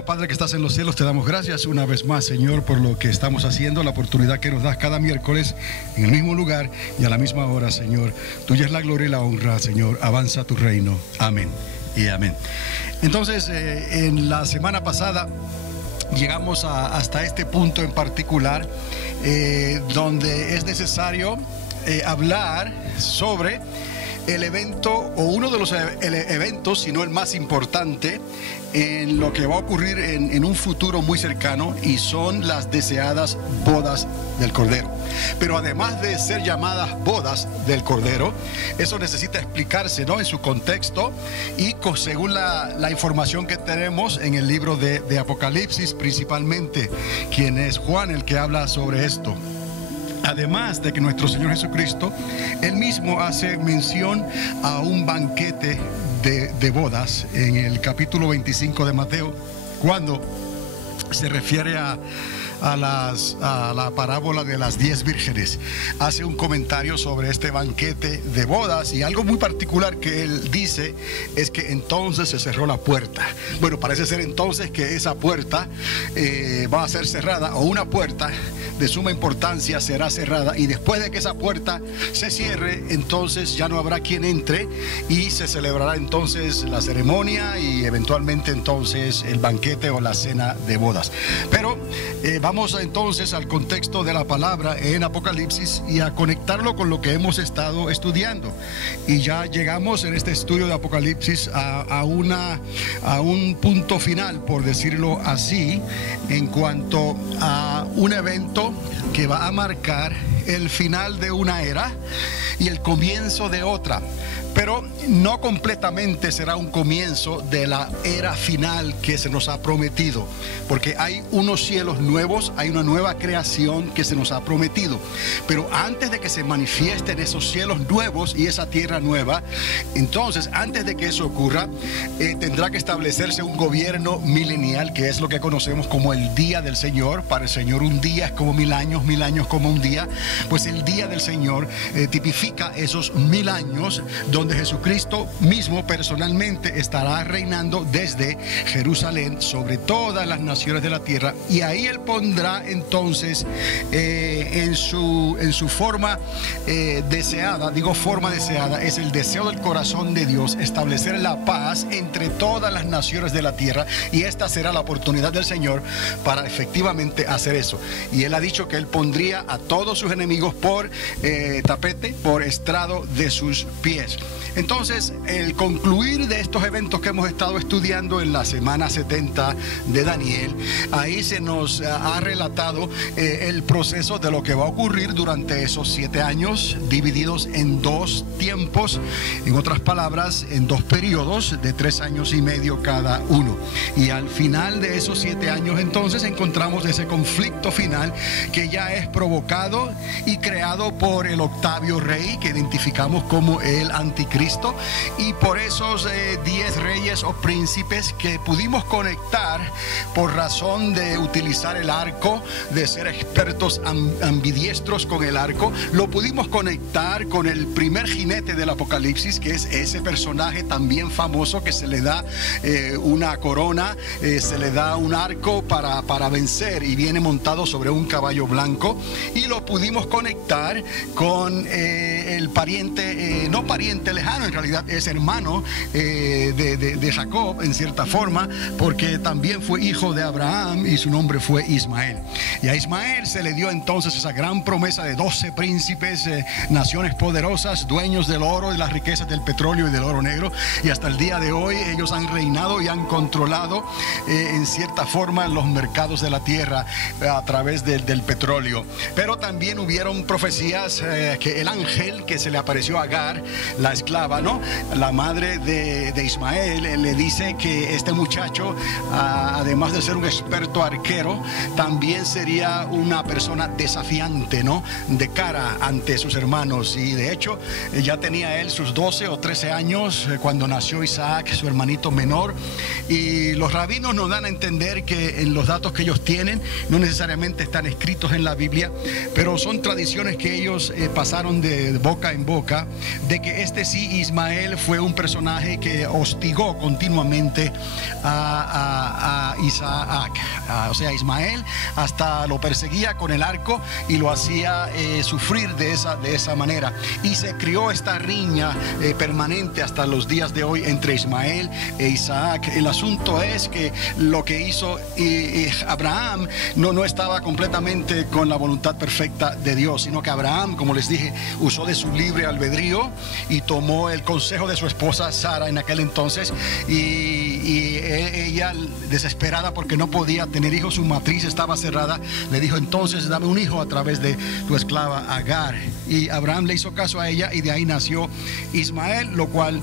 Amado Padre que estás en los cielos, te damos gracias una vez más, Señor, por lo que estamos haciendo, la oportunidad que nos das cada miércoles en el mismo lugar y a la misma hora, Señor. Tuya es la gloria y la honra, Señor. Avanza tu reino. Amén y amén. Entonces, en la semana pasada llegamos hasta este punto en particular, donde es necesario hablar sobre el evento, o uno de los eventos, si no el más importante, en lo que va a ocurrir en un futuro muy cercano, y son las deseadas bodas del Cordero. Pero además de ser llamadas bodas del Cordero, eso necesita explicarse, ¿no?, en su contexto y según la información que tenemos en el libro de Apocalipsis, principalmente, quien es Juan el que habla sobre esto. Además de que nuestro Señor Jesucristo, Él mismo hace mención a un banquete de bodas en el capítulo 25 de Mateo, cuando se refiere a la parábola de las 10 vírgenes. Hace un comentario sobre este banquete de bodas, y algo muy particular que él dice es que entonces se cerró la puerta. Bueno, parece ser entonces que esa puerta va a ser cerrada, o una puerta de suma importancia será cerrada, y después de que esa puerta se cierre, entonces ya no habrá quien entre, y se celebrará entonces la ceremonia y eventualmente entonces el banquete o la cena de bodas. Pero vamos entonces al contexto de la palabra en Apocalipsis y a conectarlo con lo que hemos estado estudiando. Y ya llegamos en este estudio de Apocalipsis a un punto final, por decirlo así, en cuanto a un evento que va a marcar el final de una era y el comienzo de otra. Pero no completamente será un comienzo de la era final que se nos ha prometido, porque hay unos cielos nuevos, hay una nueva creación que se nos ha prometido. Pero antes de que se manifiesten esos cielos nuevos y esa tierra nueva, entonces antes de que eso ocurra, tendrá que establecerse un gobierno milenial, que es lo que conocemos como el día del Señor. Para el Señor un día es como 1000 años como un día. Pues el día del Señor tipifica esos 1000 años, donde Jesucristo mismo personalmente estará reinando desde Jerusalén sobre todas las naciones de la tierra, y ahí Él pondrá entonces en su forma deseada, digo forma deseada, es el deseo del corazón de Dios, establecer la paz entre todas las naciones de la tierra, y esta será la oportunidad del Señor para efectivamente hacer eso. Y Él ha dicho que Él pondría a todos sus enemigos por tapete, por estrado de sus pies. Entonces, el concluir de estos eventos que hemos estado estudiando en la semana 70 de Daniel, ahí se nos ha relatado el proceso de lo que va a ocurrir durante esos 7 años, divididos en 2 tiempos, en otras palabras, en 2 periodos de 3 años y medio cada uno. Y al final de esos 7 años, entonces, encontramos ese conflicto final que ya es provocado y creado por el octavio rey, que identificamos como el anticristo, y por esos 10 reyes o príncipes que pudimos conectar por razón de utilizar el arco, de ser expertos ambidiestros con el arco. Lo pudimos conectar con el primer jinete del Apocalipsis, que es ese personaje también famoso que se le da una corona, se le da un arco para vencer, y viene montado sobre un caballo blanco. Y lo pudimos conectar con el pariente, no pariente lejano, en realidad es hermano de Jacob en cierta forma, porque también fue hijo de Abraham y su nombre fue Ismael. Y a Ismael se le dio entonces esa gran promesa de 12 príncipes, naciones poderosas, dueños del oro, de las riquezas del petróleo y del oro negro, y hasta el día de hoy ellos han reinado y han controlado en cierta forma los mercados de la tierra a través del petróleo. Pero también hubieron profecías que el ángel que se le apareció a Agar, la esclava, ¿no?, la madre de Ismael, le dice que este muchacho, además de ser un experto arquero, también sería una persona desafiante, ¿no?, de cara ante sus hermanos. Y de hecho ya tenía él sus 12 o 13 años cuando nació Isaac, su hermanito menor. Y los rabinos nos dan a entender que en los datos que ellos tienen no necesariamente están escritos en la Biblia, pero son tradiciones que ellos pasaron de boca boca en boca de que Ismael fue un personaje que hostigó continuamente a Isaac. O sea, Ismael hasta lo perseguía con el arco y lo hacía sufrir de esa manera. Y se crió esta riña permanente hasta los días de hoy entre Ismael e Isaac. El asunto es que lo que hizo Abraham no estaba completamente con la voluntad perfecta de Dios, sino que Abraham, como les dije, usó de su libre albedrío y tomó el consejo de su esposa Sara en aquel entonces, y ella, desesperada porque no podía tener hijos, su matriz estaba cerrada, le dijo: entonces dame un hijo a través de tu esclava Agar. Y Abraham le hizo caso a ella, y de ahí nació Ismael, lo cual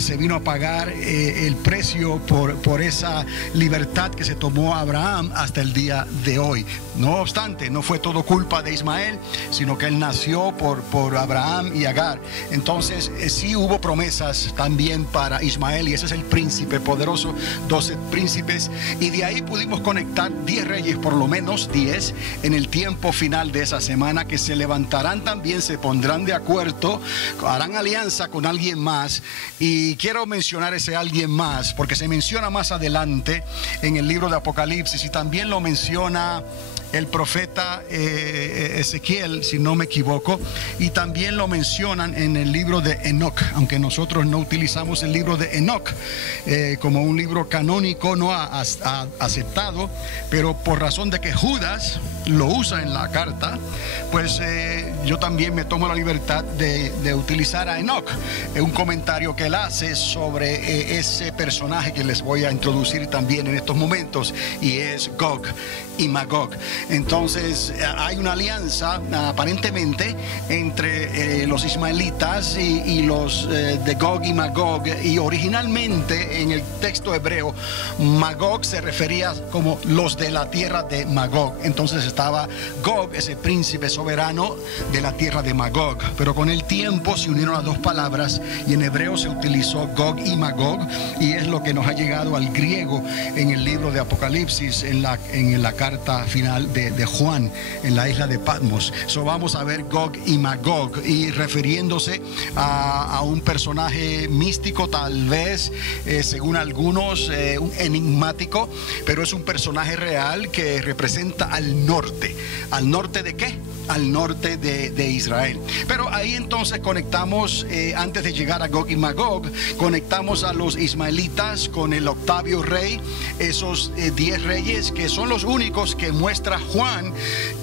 se vino a pagar el precio por esa libertad que se tomó Abraham hasta el día de hoy. No obstante, no fue todo culpa de Ismael, sino que él nació por Abraham y Agar. Entonces sí hubo promesas también para Ismael, y ese es el príncipe poderoso, 12 príncipes, y de ahí pudimos conectar 10 reyes, por lo menos 10, en el tiempo final de esa semana, que se levantarán también, se pondrán de acuerdo, harán alianza con alguien más. Y quiero mencionar ese alguien más porque se menciona más adelante en el libro de Apocalipsis, y también lo menciona el profeta Ezequiel, si no me equivoco, y también lo mencionan en el libro de Enoc, aunque nosotros no utilizamos el libro de Enoc como un libro canónico, no aceptado, pero por razón de que Judas lo usa en la carta, pues yo también me tomo la libertad de utilizar a Enoc, un comentario que él hace sobre ese personaje que les voy a introducir también en estos momentos, y es Gog y Magog. Entonces hay una alianza aparentemente entre los ismaelitas y los de Gog y Magog, y originalmente en el texto hebreo Magog se refería como los de la tierra de Magog. Entonces estaba Gog, ese príncipe soberano de la tierra de Magog, pero con el tiempo se unieron las dos palabras y en hebreo se utilizó Gog y Magog, y es lo que nos ha llegado al griego en el libro de Apocalipsis, en la carta final de Juan, en la isla de Patmos. Vamos a ver Gog y Magog, y refiriéndose a un personaje místico, tal vez según algunos enigmático, pero es un personaje real que representa al norte. ¿Al norte de qué? Al norte de Israel. Pero ahí entonces conectamos, antes de llegar a Gog y Magog, conectamos a los ismaelitas con el octavo rey, esos 10 reyes que son los únicos que muestra Juan,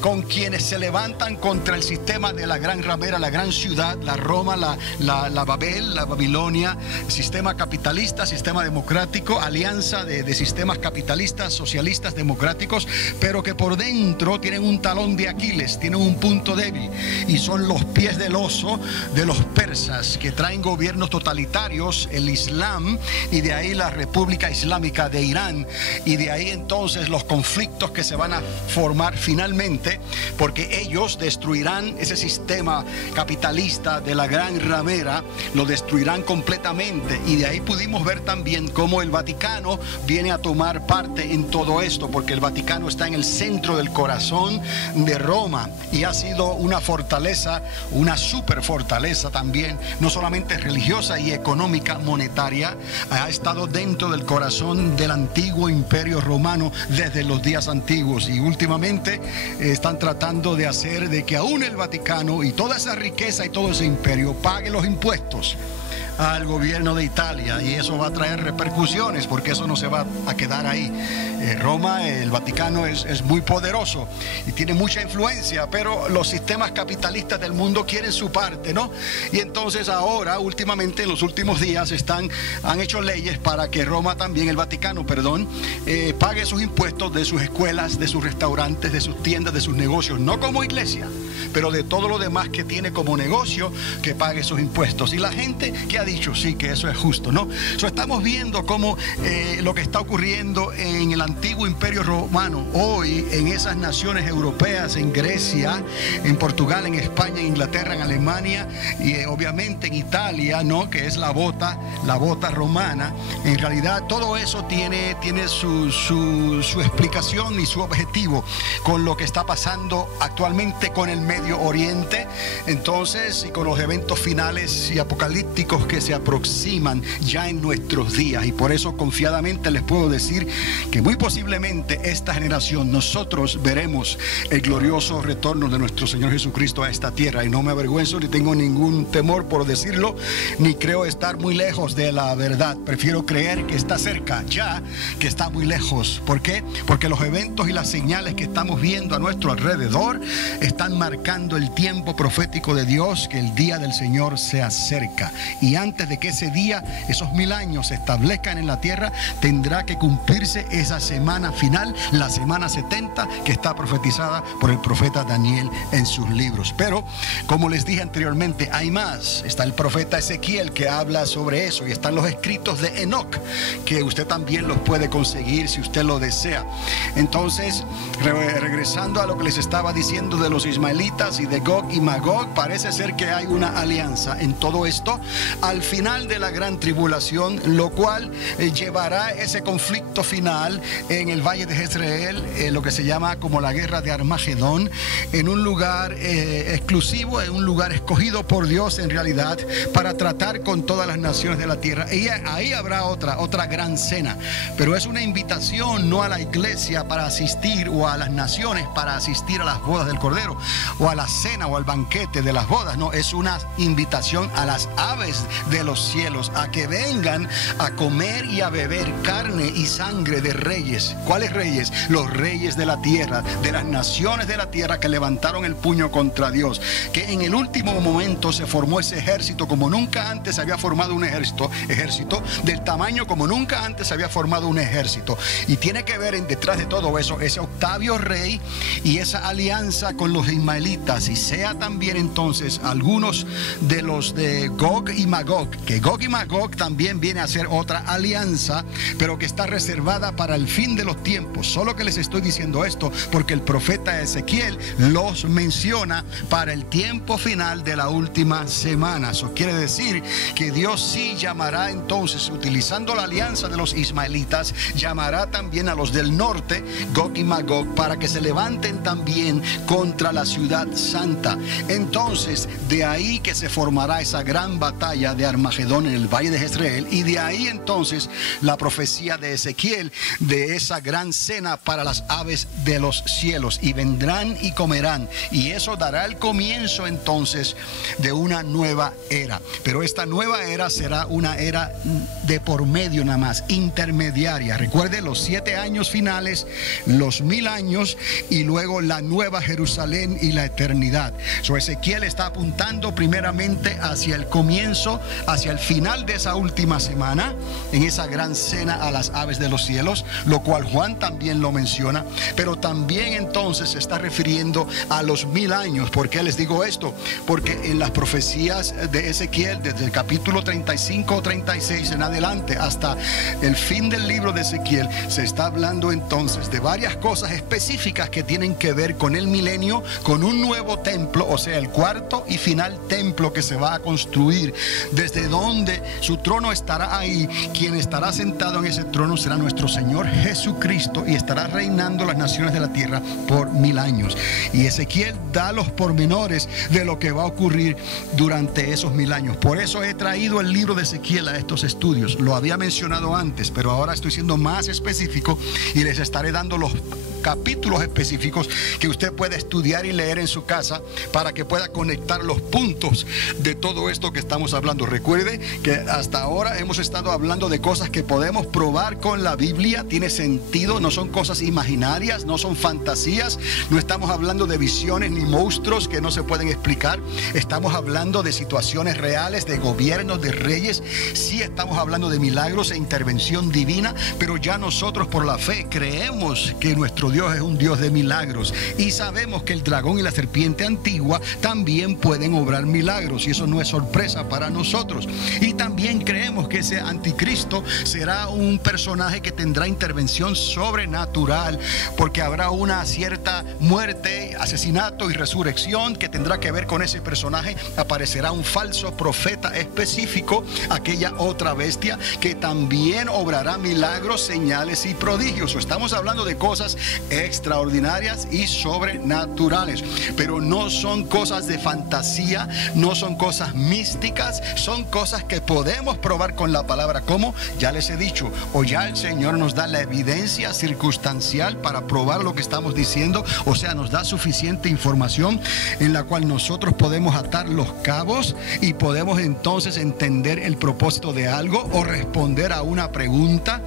con quienes se levantan contra el sistema de la gran ramera, la gran ciudad, la Roma, la Babel, la Babilonia, sistema capitalista, sistema democrático, alianza de sistemas capitalistas, socialistas, democráticos, pero que por dentro tienen un talón de Aquiles, tienen un punto débil, y son los pies del oso de los persas, que traen gobiernos totalitarios, el Islam, y de ahí la República Islámica de Irán, y de ahí entonces los conflictos que se van a formar finalmente, porque ellos destruirán ese sistema capitalista de la gran ramera, lo destruirán completamente. Y de ahí pudimos ver también cómo el Vaticano viene a tomar parte en todo esto, porque el Vaticano está en el centro del corazón de Roma, y ha sido una fortaleza, una super fortaleza también, no solamente religiosa y económica, monetaria, ha estado dentro del corazón del antiguo imperio romano desde los días antiguos, y últimamente están tratando de hacer de que aún el Vaticano y toda esa riqueza y todo ese imperio pague los impuestos al gobierno de Italia, y eso va a traer repercusiones, porque eso no se va a quedar ahí. Roma, el Vaticano es muy poderoso y tiene mucha influencia, pero los sistemas capitalistas del mundo quieren su parte, ¿no? Y entonces ahora, últimamente, en los últimos días, han hecho leyes para que Roma también, el Vaticano, perdón, pague sus impuestos de sus escuelas, de sus restaurantes, de sus tiendas, de sus negocios, no como iglesia, pero de todo lo demás que tiene como negocio, que pague sus impuestos. Y la gente que ha dicho sí, que eso es justo, ¿no? Estamos viendo cómo lo que está ocurriendo en el antiguo imperio romano hoy, en esas naciones europeas, en Grecia, en Portugal, en España, en Inglaterra, en Alemania, y obviamente en Italia, ¿no? Que es la bota romana. En realidad todo eso tiene su explicación y su objetivo con lo que está pasando actualmente con el Medio Oriente, entonces, y con los eventos finales y apocalípticos que se aproximan ya en nuestros días. Y por eso confiadamente les puedo decir que muy posiblemente esta generación, nosotros veremos el glorioso retorno de nuestro Señor Jesucristo a esta tierra. Y no me avergüenzo ni tengo ningún temor por decirlo, ni creo estar muy lejos de la verdad. Prefiero creer que está cerca ya, que está muy lejos. ¿Por qué? Porque los eventos y las señales que estamos viendo a nuestro alrededor están marcando el tiempo profético de Dios, que el día del Señor se acerca. Y antes de que ese día, esos 1000 años se establezcan en la tierra, tendrá que cumplirse esa semana final, la semana 70, que está profetizada por el profeta Daniel en sus libros. Pero, como les dije anteriormente, hay más. Está el profeta Ezequiel, que habla sobre eso, y están los escritos de Enoc, que usted también los puede conseguir si usted lo desea. Entonces, regresando a lo que les estaba diciendo de los ismaelitas y de Gog y Magog, parece ser que hay una alianza en todo esto al final de la gran tribulación, lo cual llevará ese conflicto final en el valle de Jezreel, lo que se llama como la guerra de Armagedón, en un lugar exclusivo, en un lugar escogido por Dios en realidad, para tratar con todas las naciones de la tierra. Y ahí habrá otra gran cena, pero es una invitación no a la iglesia para asistir, o a las naciones para asistir a las bodas del Cordero, o a la cena o al banquete de las bodas. No, es una invitación a las aves de los cielos a que vengan a comer y a beber carne y sangre de reyes. ¿Cuáles reyes? Los reyes de la tierra, de las naciones de la tierra que levantaron el puño contra Dios, que en el último momento se formó ese ejército como nunca antes se había formado un ejército del tamaño como nunca antes se había formado un ejército. Y tiene que ver detrás de todo eso ese Octavio rey y esa alianza con los ismaelitas, y sea también entonces algunos de los de Gog y Magog, que Gog y Magog también viene a ser otra alianza, pero que está reservada para el fin de los tiempos. Solo que les estoy diciendo esto porque el profeta Ezequiel los menciona para el tiempo final de la última semana. Eso quiere decir que Dios sí llamará entonces, utilizando la alianza de los ismaelitas, llamará también a los del norte, Gog y Magog, para que se levanten también contra la ciudad santa. Entonces, de ahí que se formará esa gran batalla de Armagedón en el valle de Jezreel, y de ahí entonces la profecía de Ezequiel de esa gran cena para las aves de los cielos, y vendrán y comerán, y eso dará el comienzo entonces de una nueva era. Pero esta nueva era será una era de por medio nada más, intermediaria. Recuerde los 7 años finales, los 1000 años, y luego la nueva Jerusalén y la eternidad. Ezequiel está apuntando primeramente hacia el comienzo, hacia el final de esa última semana, en esa gran cena a las aves de los cielos, lo cual Juan también lo menciona. Pero también entonces se está refiriendo a los 1000 años. ¿Por qué les digo esto? Porque en las profecías de Ezequiel, desde el capítulo 35 o 36 en adelante hasta el fin del libro de Ezequiel, se está hablando entonces de varias cosas específicas que tienen que ver con el milenio, con un nuevo templo, o sea, el cuarto y final templo que se va a construir, desde donde su trono estará ahí. Quien estará sentado en ese trono será nuestro Señor Jesucristo, y estará reinando las naciones de la tierra por 1000 años. Y Ezequiel da los pormenores de lo que va a ocurrir durante esos 1000 años. Por eso he traído el libro de Ezequiel a estos estudios. Lo había mencionado antes, pero ahora estoy siendo más específico y les estaré dando los capítulos específicos que usted puede estudiar y leer en su casa para que pueda conectar los puntos de todo esto que estamos hablando. Recuerde que hasta ahora hemos estado hablando de cosas que podemos probar con la Biblia, tiene sentido, no son cosas imaginarias, no son fantasías, no estamos hablando de visiones ni monstruos que no se pueden explicar, estamos hablando de situaciones reales, de gobiernos, de reyes. Sí estamos hablando de milagros e intervención divina, pero ya nosotros por la fe creemos que nuestro Dios es un Dios de milagros, y sabemos que el dragón y la serpiente antigua también pueden obrar milagros, y eso no es sorpresa para nosotros. Y también creemos que ese anticristo será un personaje que tendrá intervención sobrenatural, porque habrá una cierta muerte, asesinato y resurrección que tendrá que ver con ese personaje. Aparecerá un falso profeta específico, aquella otra bestia que también obrará milagros, señales y prodigios. Estamos hablando de cosas extraordinarias y sobrenaturales. Pero no son cosas de fantasía, no son cosas místicas, son cosas que podemos probar con la palabra. Como ya les he dicho, o ya el Señor nos da la evidencia circunstancial para probar lo que estamos diciendo. O sea, nos da suficiente información en la cual nosotros podemos atar los cabos y podemos entonces entender el propósito de algo o responder a una pregunta.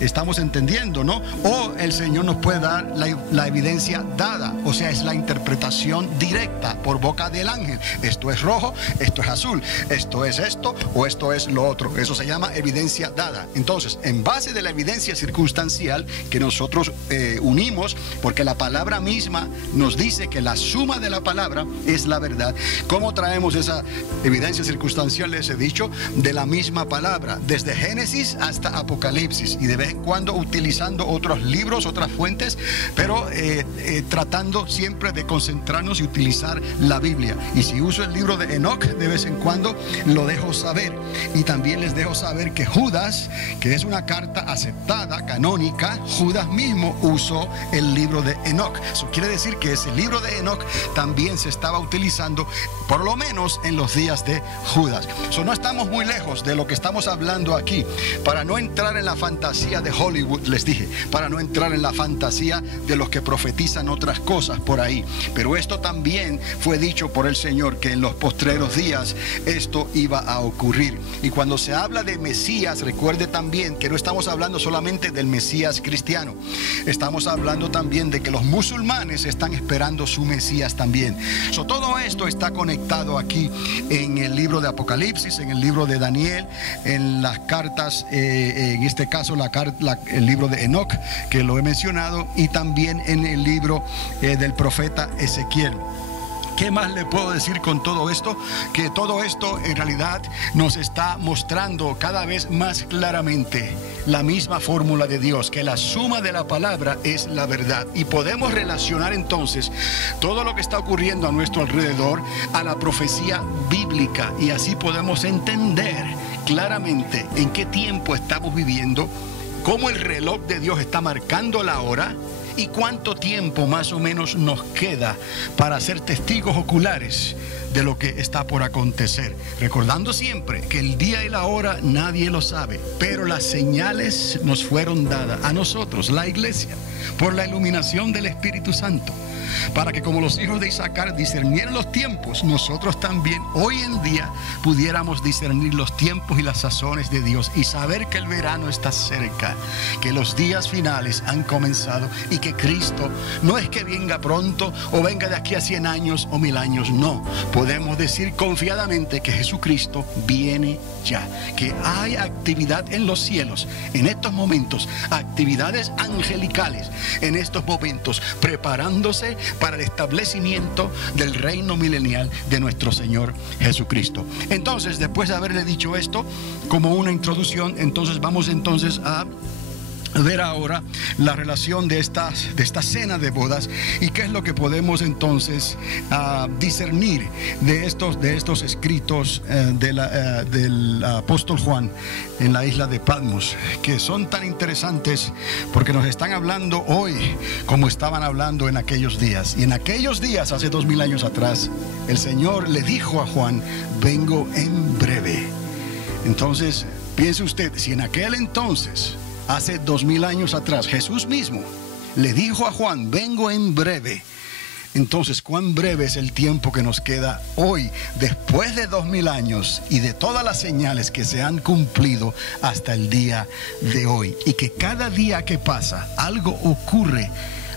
Estamos entendiendo, ¿no? O el Señor nos puede dar la evidencia dada, o sea, es la interpretación directa por boca del ángel. Esto es rojo, esto es azul, esto es esto o esto es lo otro. Eso se llama evidencia dada. Entonces, en base de la evidencia circunstancial que nosotros unimos, porque la palabra misma nos dice que la suma de la palabra es la verdad. ¿Cómo traemos esa evidencia circunstancial? Les he dicho, de la misma palabra, desde Génesis hasta Apocalipsis, y de vez en cuando utilizando otros libros, otras fuentes, pero tratando siempre de concentrarnos y utilizar la Biblia. Y si uso el libro de Enoch, de vez en cuando lo dejo saber. Y también les dejo saber que Judas, que es una carta aceptada, canónica, Judas mismo usó el libro de Enoch. Eso quiere decir que ese libro de Enoch también se estaba utilizando, por lo menos en los días de Judas. No estamos muy lejos de lo que estamos hablando aquí. Para no entrar en la fantasía de Hollywood, les dije, para no entrar en la fantasía de los que profetizan otras cosas por ahí. Pero esto también fue dicho por el Señor, que en los postreros días esto iba a ocurrir. Y cuando se habla de Mesías, recuerde también que no estamos hablando solamente del Mesías cristiano. Estamos hablando también de que los musulmanes están esperando su Mesías también. Todo esto está conectado aquí en el libro de Apocalipsis, en el libro de Daniel, en las cartas, en este caso el libro de Enoch, que lo he mencionado, y también en el libro del profeta Ezequiel. ¿Qué más le puedo decir con todo esto? Que todo esto en realidad nos está mostrando cada vez más claramente la misma fórmula de Dios, que la suma de la palabra es la verdad. Y podemos relacionar entonces todo lo que está ocurriendo a nuestro alrededor a la profecía bíblica, y así podemos entender claramente en qué tiempo estamos viviendo, cómo el reloj de Dios está marcando la hora y cuánto tiempo más o menos nos queda para ser testigos oculares de lo que está por acontecer. Recordando siempre que el día y la hora nadie lo sabe, pero las señales nos fueron dadas a nosotros, la iglesia, por la iluminación del Espíritu Santo, para que como los hijos de Isaacar discernieran los tiempos, nosotros también hoy en día pudiéramos discernir los tiempos y las sazones de Dios y saber que el verano está cerca, que los días finales han comenzado y que Cristo no es que venga pronto o venga de aquí a 100 años o 1000 años, no. Podemos decir confiadamente que Jesucristo viene ya, que hay actividad en los cielos en estos momentos, actividades angelicales en estos momentos, preparándose para el establecimiento del reino milenial de nuestro Señor Jesucristo. Entonces, después de haberle dicho esto como una introducción, entonces vamos entonces a ver ahora la relación de esta cena de bodas y qué es lo que podemos entonces discernir de estos escritos del apóstol Juan en la isla de Patmos, que son tan interesantes porque nos están hablando hoy como estaban hablando en aquellos días. Y en aquellos días, hace 2000 años atrás, el Señor le dijo a Juan: vengo en breve. Entonces, piense usted, si en aquel entonces, hace 2000 años atrás, Jesús mismo le dijo a Juan: vengo en breve. Entonces, ¿cuán breve es el tiempo que nos queda hoy, después de 2000 años y de todas las señales que se han cumplido hasta el día de hoy? Y que cada día que pasa, algo ocurre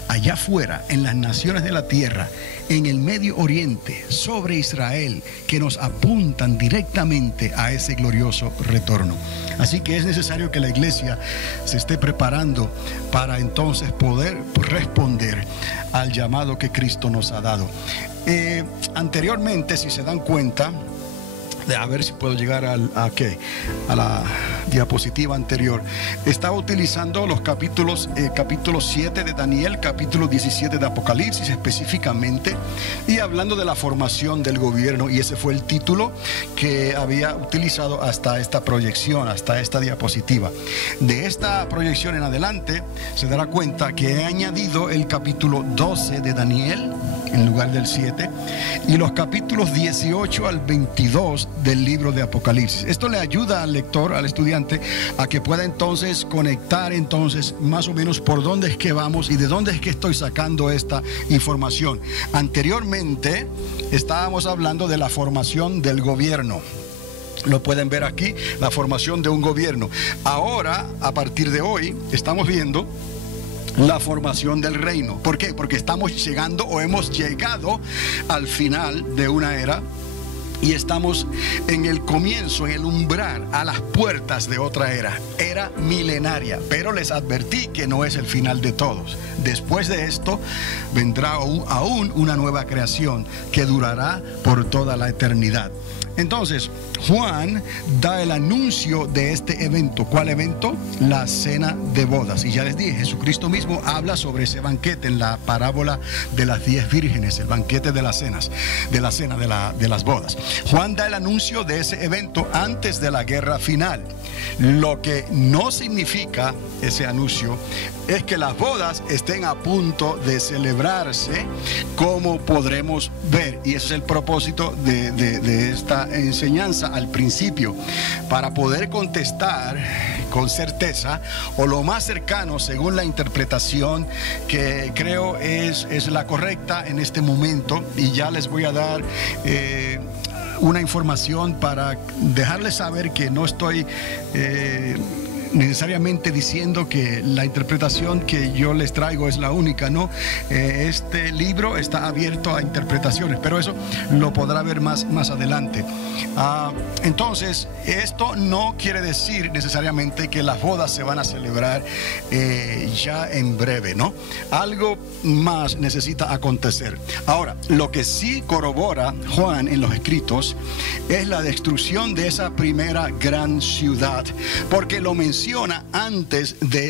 allá afuera, en las naciones de la tierra, en el Medio Oriente, sobre Israel, que nos apuntan directamente a ese glorioso retorno. Así que es necesario que la iglesia se esté preparando para entonces poder responder al llamado que Cristo nos ha dado. Anteriormente, si se dan cuenta, A ver si puedo llegar a la diapositiva anterior. Estaba utilizando los capítulo 7 de Daniel, capítulo 17 de Apocalipsis específicamente, y hablando de la formación del gobierno, y ese fue el título que había utilizado hasta esta proyección, hasta esta diapositiva. De esta proyección en adelante se dará cuenta que he añadido el capítulo 12 de Daniel en lugar del 7, y los capítulos 18 al 22 del libro de Apocalipsis. Esto le ayuda al lector, al estudiante, a que pueda entonces conectar entonces más o menos por dónde es que vamos y de dónde es que estoy sacando esta información. Anteriormente estábamos hablando de la formación del gobierno. Lo pueden ver aquí, la formación de un gobierno. Ahora, a partir de hoy, estamos viendo la formación del reino. ¿Por qué? Porque estamos llegando o hemos llegado al final de una era y estamos en el comienzo, en el umbral, a las puertas de otra era milenaria. Pero les advertí que no es el final de todos. Después de esto vendrá aún una nueva creación que durará por toda la eternidad. Entonces, Juan da el anuncio de este evento. ¿Cuál evento? La cena de bodas. Y ya les dije, Jesucristo mismo habla sobre ese banquete en la parábola de las 10 vírgenes, el banquete de las cenas, de la cena de las bodas. Juan da el anuncio de ese evento antes de la guerra final. Lo que no significa ese anuncio es que las bodas estén a punto de celebrarse, como podremos ver. Y ese es el propósito de esta enseñanza al principio, para poder contestar con certeza, o lo más cercano según la interpretación que creo es la correcta en este momento. Y ya les voy a dar una información para dejarles saber que no estoy necesariamente diciendo que la interpretación que yo les traigo es la única, no. Este libro está abierto a interpretaciones, pero eso lo podrá ver más adelante. Entonces, esto no quiere decir necesariamente que las bodas se van a celebrar ya en breve, ¿no? Algo más necesita acontecer. Ahora, lo que sí corrobora Juan en los escritos es la destrucción de esa primera gran ciudad, porque lo menciona antes de